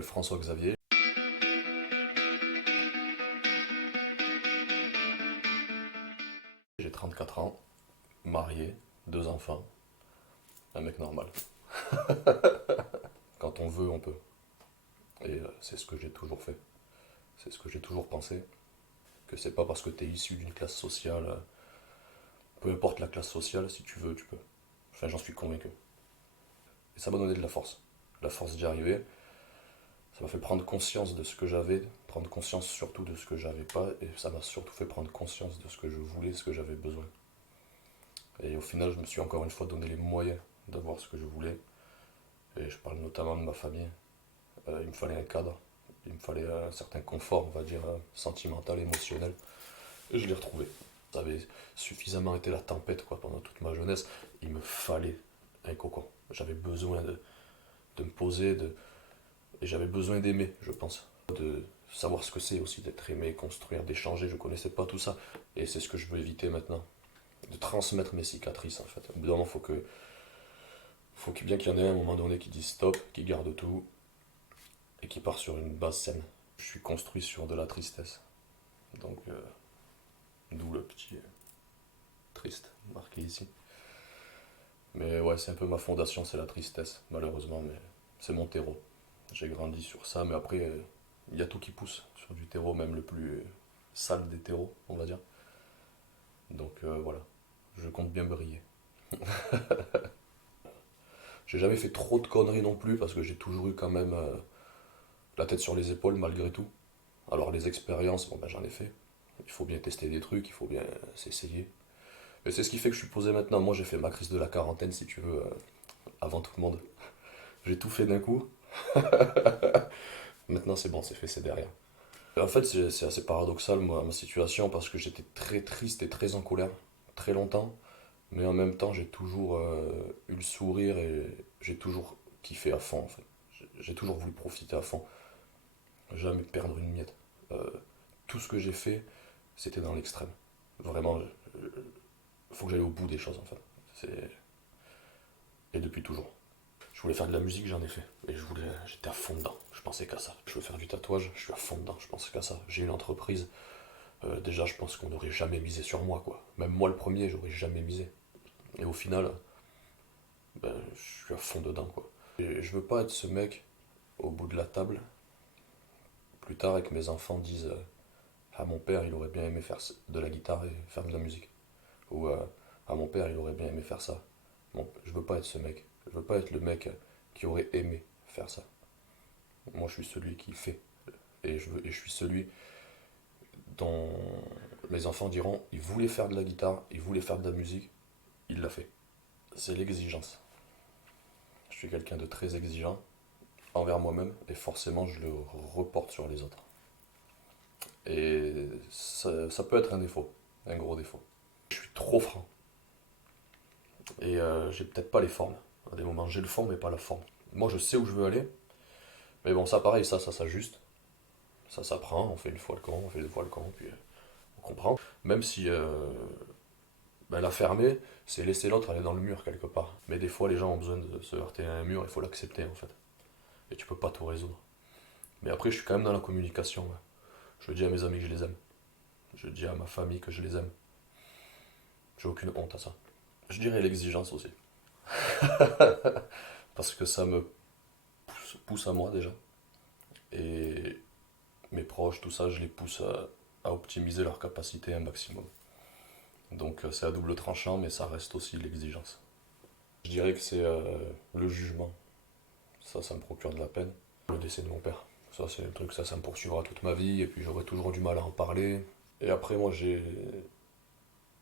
m'appelle François Xavier. J'ai 34 ans, marié, deux enfants, un mec normal. Quand on veut, on peut. Et c'est ce que j'ai toujours fait. C'est ce que j'ai toujours pensé. Que c'est pas parce que tu es issu d'une classe sociale, peu importe la classe sociale, si tu veux, tu peux. Enfin, j'en suis convaincu. Et ça m'a donné de la force. La force d'y arriver. Ça m'a fait prendre conscience de ce que j'avais, prendre conscience surtout de ce que j'avais pas, et ça m'a surtout fait prendre conscience de ce que je voulais, ce que j'avais besoin. Et au final, je me suis encore une fois donné les moyens d'avoir ce que je voulais. Et je parle notamment de ma famille. Il me fallait un cadre, il me fallait un certain confort, on va dire, sentimental, émotionnel. Et je l'ai retrouvé. Ça avait suffisamment été la tempête quoi, pendant toute ma jeunesse. Il me fallait un cocon. J'avais besoin de me poser, et j'avais besoin d'aimer, je pense. De savoir ce que c'est aussi d'être aimé, construire, d'échanger. Je connaissais pas tout ça. Et c'est ce que je veux éviter maintenant. De transmettre mes cicatrices en fait. Au bout d'un moment, bien qu'il y en ait un moment donné qui dise stop, qui garde tout et qui part sur une base saine. Je suis construit sur de la tristesse. Donc, d'où le petit triste marqué ici. Mais ouais, c'est un peu ma fondation, c'est la tristesse, malheureusement, mais c'est mon terreau. J'ai grandi sur ça, mais après, il y a tout qui pousse sur du terreau, même le plus sale des terreaux, on va dire. Donc voilà, je compte bien briller. J'ai jamais fait trop de conneries non plus, parce que j'ai toujours eu quand même la tête sur les épaules malgré tout. Alors les expériences, bon ben j'en ai fait. Il faut bien tester des trucs, il faut bien s'essayer. Mais c'est ce qui fait que je suis posé maintenant. Moi j'ai fait ma crise de la quarantaine si tu veux, avant tout le monde. J'ai tout fait d'un coup. Maintenant c'est bon, c'est fait, c'est derrière. En fait c'est assez paradoxal moi, ma situation parce que j'étais très triste et très en colère, très longtemps. Mais en même temps j'ai toujours eu le sourire et j'ai toujours kiffé à fond en fait. J'ai toujours voulu profiter à fond. Jamais perdre une miette. Euh, tout ce que j'ai fait, c'était dans l'extrême. Vraiment, il faut que j'aille au bout des choses en fait. C'est... Et depuis toujours. Je voulais faire de la musique, j'en ai fait. Et j'étais à fond dedans. Je pensais qu'à ça. Je veux faire du tatouage, je suis à fond dedans. Je pense qu'à ça. J'ai une entreprise. Déjà, je pense qu'on n'aurait jamais misé sur moi, quoi. Même moi, le premier, j'aurais jamais misé. Et au final, ben, je suis à fond dedans, quoi. Et je veux pas être ce mec au bout de la table, plus tard, et que mes enfants disent ah, mon père, il aurait bien aimé faire de la guitare et faire de la musique. Ou ah, mon père, il aurait bien aimé faire ça. Bon, je veux pas être ce mec. Je veux pas être le mec qui aurait aimé faire ça. Moi, je suis celui qui fait. Et je suis celui dont mes enfants diront il voulait faire de la guitare, il voulait faire de la musique, il l'a fait. C'est l'exigence. Je suis quelqu'un de très exigeant envers moi-même et forcément je le reporte sur les autres. Et ça peut être un défaut, un gros défaut. Je suis trop franc et j'ai peut-être pas les formes. À des moments, j'ai le fond mais pas la forme. Moi, je sais où je veux aller, mais bon, ça pareil, ça s'ajuste, ça s'apprend, on fait une fois le con, on fait deux fois le con, puis on comprend. Même si ben, la fermer, c'est laisser l'autre aller dans le mur quelque part. Mais des fois, les gens ont besoin de se heurter à un mur, il faut l'accepter en fait. Et tu peux pas tout résoudre. Mais après, je suis quand même dans la communication. Ouais. Je dis à mes amis que je les aime. Je dis à ma famille que je les aime. J'ai aucune honte à ça. Je dirais l'exigence aussi. Parce que ça me pousse à moi déjà. Et mes proches, tout ça, je les pousse à optimiser leur capacité un maximum. Donc c'est à double tranchant, mais ça reste aussi l'exigence. Je dirais que c'est le jugement. Ça me procure de la peine. Le décès de mon père. Ça, c'est un truc, ça me poursuivra toute ma vie, et puis j'aurai toujours du mal à en parler. Et après, moi, j'ai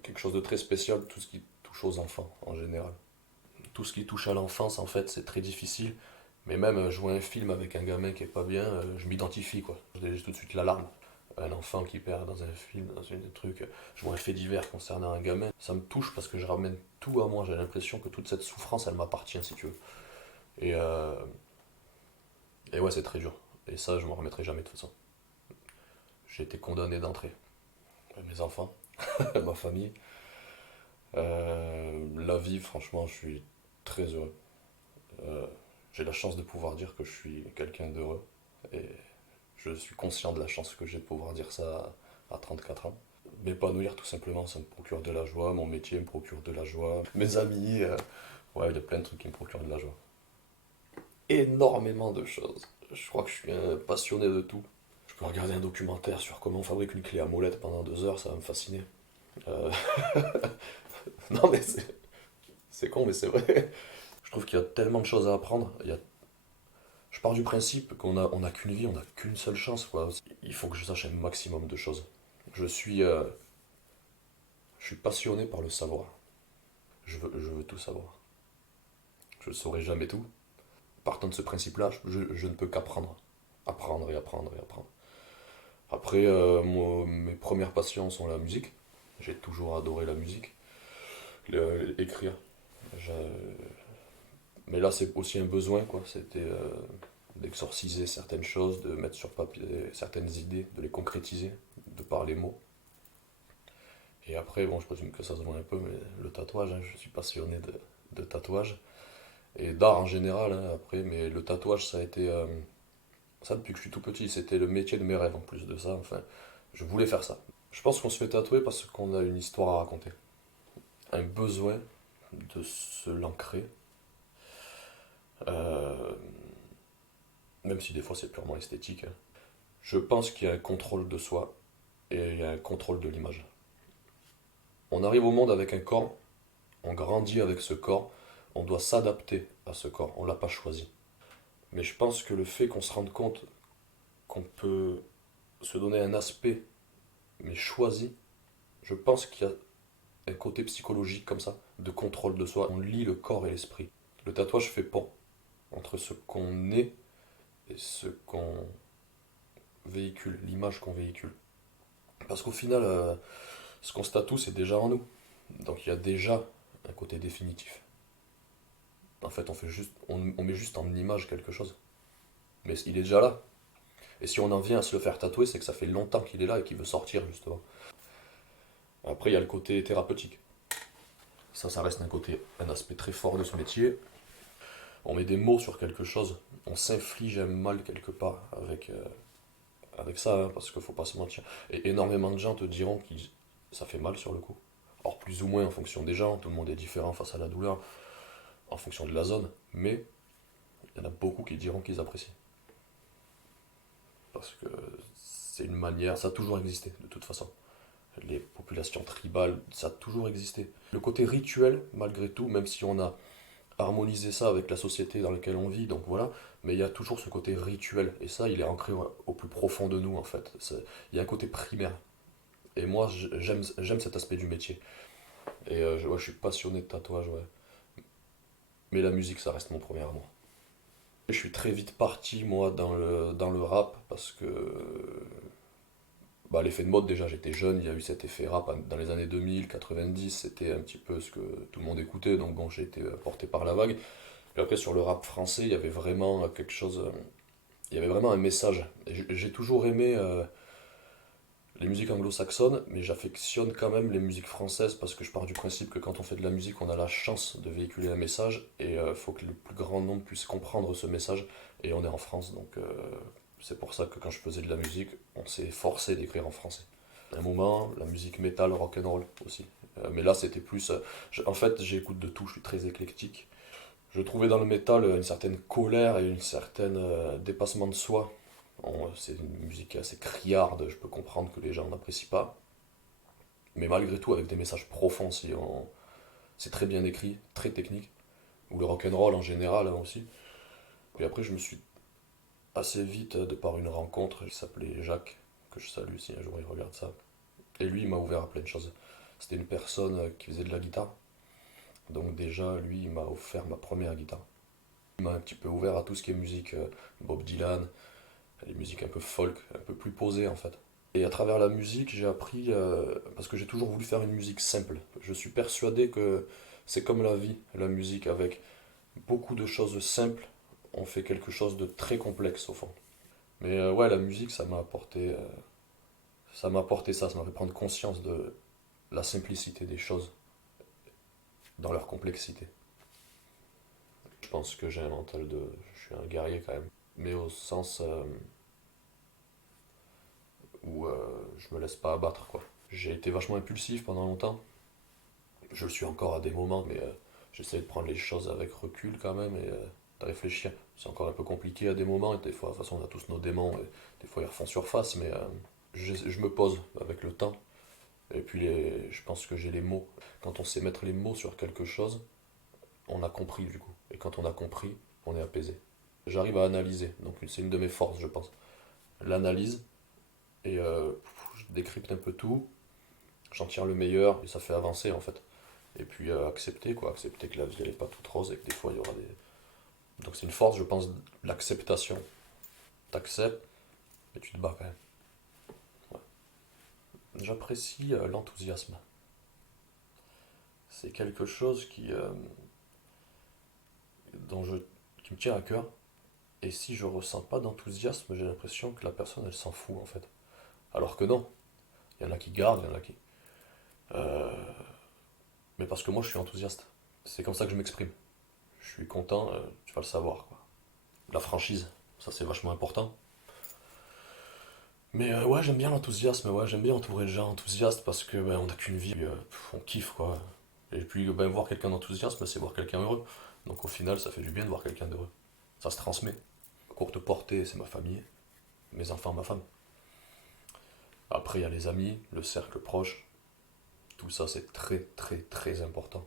quelque chose de très spécial, tout ce qui touche aux enfants, en général. Tout ce qui touche à l'enfance, en fait, c'est très difficile. Mais même jouer un film avec un gamin qui est pas bien, je m'identifie, quoi. J'ai tout de suite l'alarme. Un enfant qui perd dans un film, dans un truc, je vois un fait divers concernant un gamin, ça me touche parce que je ramène tout à moi. J'ai l'impression que toute cette souffrance, elle m'appartient, si tu veux. Et, euh, et ouais, c'est très dur. Et ça, je m'en remettrai jamais de toute façon. J'ai été condamné d'entrée. Mes enfants, ma famille. La vie, franchement, je suis très heureux. Euh, j'ai la chance de pouvoir dire que je suis quelqu'un d'heureux. Et je suis conscient de la chance que j'ai de pouvoir dire ça à 34 ans. M'épanouir tout simplement, ça me procure de la joie, mon métier me procure de la joie, mes amis, ouais, il y a plein de trucs qui me procurent de la joie. Énormément de choses. Je crois que je suis un passionné de tout. Je peux regarder un documentaire sur comment on fabrique une clé à molette pendant 2 heures, ça va me fasciner. Euh, non mais c'est con mais c'est vrai. Je trouve qu'il y a tellement de choses à apprendre. Je pars du principe qu'on a qu'une vie, on n'a qu'une seule chance, quoi. Il faut que je sache un maximum de choses. Je suis, euh, je suis passionné par le savoir. Je veux tout savoir. Je ne saurai jamais tout. Partant de ce principe-là, je ne peux qu'apprendre. Apprendre et apprendre et apprendre. Après, mes premières passions sont la musique. J'ai toujours adoré la musique. Écrire. Je- Mais là, c'est aussi un besoin, quoi. C'était d'exorciser certaines choses, de mettre sur papier certaines idées, de les concrétiser, de par les mots. Et après, bon, je présume que ça se voit un peu, mais le tatouage, hein, je suis passionné de tatouage. Et d'art en général, hein, après, mais le tatouage, ça a été ça depuis que je suis tout petit, c'était le métier de mes rêves en plus de ça, enfin, je voulais faire ça. Je pense qu'on se fait tatouer parce qu'on a une histoire à raconter, un besoin de se l'ancrer, euh, même si des fois c'est purement esthétique, hein. Je pense qu'il y a un contrôle de soi et il y a un contrôle de l'image. On arrive au monde avec un corps, on grandit avec ce corps, on doit s'adapter à ce corps, on l'a pas choisi. Mais je pense que le fait qu'on se rende compte qu'on peut se donner un aspect, mais choisi, je pense qu'il y a un côté psychologique comme ça, de contrôle de soi. On lie le corps et l'esprit. Le tatouage fait pont entre ce qu'on est et ce qu'on véhicule, l'image qu'on véhicule. Parce qu'au final, ce qu'on se tatoue, c'est déjà en nous. Donc il y a déjà un côté définitif. En fait, on met juste en image quelque chose. Mais il est déjà là. Et si on en vient à se le faire tatouer, c'est que ça fait longtemps qu'il est là et qu'il veut sortir, justement. Après, il y a le côté thérapeutique. Ça reste un aspect très fort de ce métier. On met des mots sur quelque chose, on s'inflige un mal quelque part avec ça, hein, parce qu'il faut pas se mentir. Et énormément de gens te diront que ça fait mal sur le coup. Or, plus ou moins en fonction des gens, tout le monde est différent face à la douleur, en fonction de la zone, mais il y en a beaucoup qui diront qu'ils apprécient. Parce que c'est une manière, ça a toujours existé de toute façon. Les populations tribales, ça a toujours existé. Le côté rituel, malgré tout, même si on a harmoniser ça avec la société dans laquelle on vit, donc voilà, mais il y a toujours ce côté rituel, et ça, il est ancré au plus profond de nous, en fait. Il y a un côté primaire, et moi, j'aime cet aspect du métier. Et ouais, je suis passionné de tatouage, ouais. Mais la musique, ça reste mon premier amour. Je suis très vite parti, moi, dans le rap, parce que bah, l'effet de mode, déjà, j'étais jeune, il y a eu cet effet rap dans les années 2000, 90, c'était un petit peu ce que tout le monde écoutait, donc bon, j'ai été porté par la vague. Puis après, sur le rap français, il y avait vraiment quelque chose. Il y avait vraiment un message. Et j'ai toujours aimé les musiques anglo-saxonnes, mais j'affectionne quand même les musiques françaises parce que je pars du principe que quand on fait de la musique, on a la chance de véhiculer un message et il faut que le plus grand nombre puisse comprendre ce message. Et on est en France, donc c'est pour ça que quand je faisais de la musique, on s'est forcé d'écrire en français. À un moment, la musique métal, rock and roll aussi. Mais là, c'était plus. En fait, j'écoute de tout, je suis très éclectique. Je trouvais dans le métal une certaine colère et une certaine dépassement de soi. C'est une musique assez criarde, je peux comprendre que les gens n'apprécient pas. Mais malgré tout, avec des messages profonds, c'est très bien écrit, très technique. Ou le rock'n'roll en général hein, aussi. Puis après, je me suis assez vite, de par une rencontre, il s'appelait Jacques, que je salue si un jour il regarde ça. Et lui, il m'a ouvert à plein de choses. C'était une personne qui faisait de la guitare. Donc déjà, lui, il m'a offert ma première guitare. Il m'a un petit peu ouvert à tout ce qui est musique, Bob Dylan, les musiques un peu folk, un peu plus posées en fait. Et à travers la musique, j'ai appris, parce que j'ai toujours voulu faire une musique simple. Je suis persuadé que c'est comme la vie, la musique, avec beaucoup de choses simples, on fait quelque chose de très complexe au fond. Mais ouais, la musique, ça m'a fait prendre conscience de la simplicité des choses dans leur complexité. Je pense que j'ai un mental de... Je suis un guerrier quand même. mais au sens où je me laisse pas abattre, quoi. J'ai été vachement impulsif pendant longtemps. Je le suis encore à des moments, mais j'essaie de prendre les choses avec recul quand même et de réfléchir. C'est encore un peu compliqué à des moments, et des fois, de toute façon, on a tous nos démons, et des fois ils refont surface, mais je me pose avec le temps. Et puis je pense que j'ai les mots. Quand on sait mettre les mots sur quelque chose, on a compris du coup. Et quand on a compris, on est apaisé. J'arrive à analyser, donc c'est une de mes forces, je pense. L'analyse, et je décrypte un peu tout, j'en tire le meilleur, et ça fait avancer en fait. Et puis accepter, quoi, accepter que la vie elle est pas toute rose et que des fois il y aura des. Donc c'est une force, je pense, l'acceptation. T'acceptes et tu te bats quand même. Ouais. J'apprécie l'enthousiasme. C'est quelque chose qui me tient à cœur. Et si je ressens pas d'enthousiasme, j'ai l'impression que la personne elle s'en fout en fait. Alors que non, il y en a qui gardent, il y en a qui. Euh, Mais parce que moi je suis enthousiaste. C'est comme ça que je m'exprime. Je suis content, tu vas le savoir, quoi. La franchise, ça c'est vachement important. Mais ouais, j'aime bien l'enthousiasme, ouais, j'aime bien entourer de gens enthousiastes parce que on n'a qu'une vie, on kiffe quoi. Et puis voir quelqu'un d'enthousiaste, c'est voir quelqu'un heureux. Donc au final, ça fait du bien de voir quelqu'un d'heureux. Ça se transmet. Courte portée, c'est ma famille, mes enfants, ma femme. Après, il y a les amis, le cercle proche. Tout ça, c'est très, très, très important.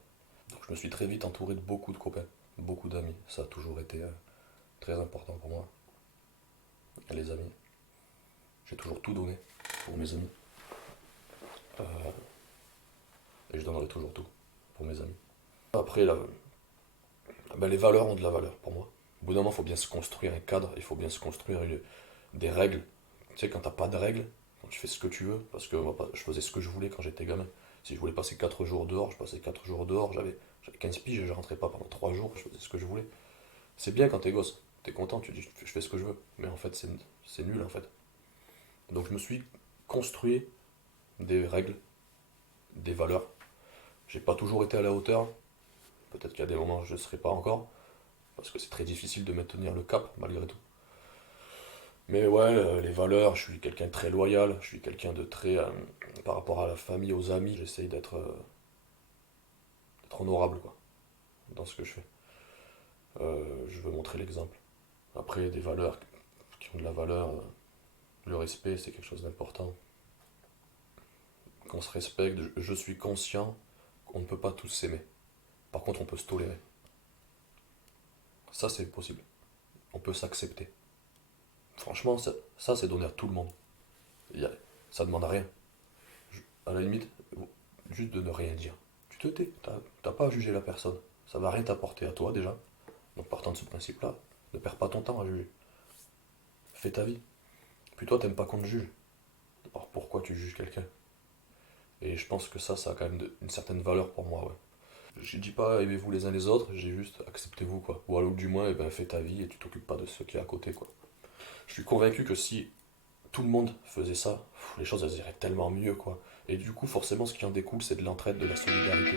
Donc je me suis très vite entouré de beaucoup de copains, beaucoup d'amis. Ça a toujours été très important pour moi. Et les amis, j'ai toujours tout donné pour mes amis. Euh, et je donnerai toujours tout pour mes amis. Après, les valeurs ont de la valeur pour moi. Au bout d'un moment, il faut bien se construire un cadre, il faut bien se construire des règles. Tu sais, quand t'as pas de règles, quand tu fais ce que tu veux, parce que moi, je faisais ce que je voulais quand j'étais gamin. Si je voulais passer 4 jours dehors, je passais 4 jours dehors, j'avais 15 piges et je rentrais pas pendant 3 jours, je faisais ce que je voulais. C'est bien quand t'es gosse, t'es content, tu dis je fais ce que je veux. Mais en fait, c'est nul en fait. Donc je me suis construit des règles, des valeurs. J'ai pas toujours été à la hauteur, peut-être qu'il y a des moments où je ne serai pas encore, parce que c'est très difficile de maintenir le cap malgré tout. Mais ouais, les valeurs, je suis quelqu'un de très loyal, je suis quelqu'un de très. Par rapport à la famille, aux amis, j'essaye d'être honorable quoi, dans ce que je fais. Je veux montrer l'exemple. Après, des valeurs qui ont de la valeur, le respect, c'est quelque chose d'important. Qu'on se respecte, je suis conscient qu'on ne peut pas tous s'aimer. Par contre, on peut se tolérer. Ça, c'est possible. On peut s'accepter. Franchement, ça c'est donné à tout le monde. Y a- Ça demande à rien. À la limite, juste de ne rien dire. Tu te tais, t'as pas à juger la personne. Ça va rien t'apporter à toi déjà. Donc partant de ce principe-là, ne perds pas ton temps à juger. Fais ta vie. Puis toi, t'aimes pas qu'on te juge. Alors pourquoi tu juges quelqu'un? Et je pense que ça a quand même une certaine valeur pour moi, ouais. Je dis pas aimez-vous les uns les autres, j'ai juste acceptez-vous quoi. Ou alors du moins, fais ta vie et tu t'occupes pas de ce qui est à côté quoi. Je suis convaincu que si tout le monde faisait ça, les choses elles iraient tellement mieux quoi. Et du coup, forcément, ce qui en découle, c'est de l'entraide, de la solidarité.